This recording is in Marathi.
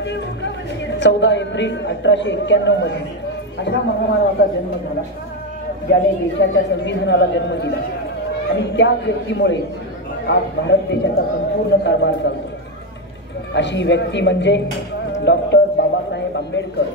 14 एप्रिल 1891 मध्ये अशा महामानवाचा जन्म झाला ज्याने देशाच्या संविधानाला जन्म दिला आणि त्या व्यक्तीमुळे आज भारत देशाचा संपूर्ण कारभार चालतो। अशी व्यक्ती म्हणजे डॉक्टर बाबासाहेब आंबेडकर।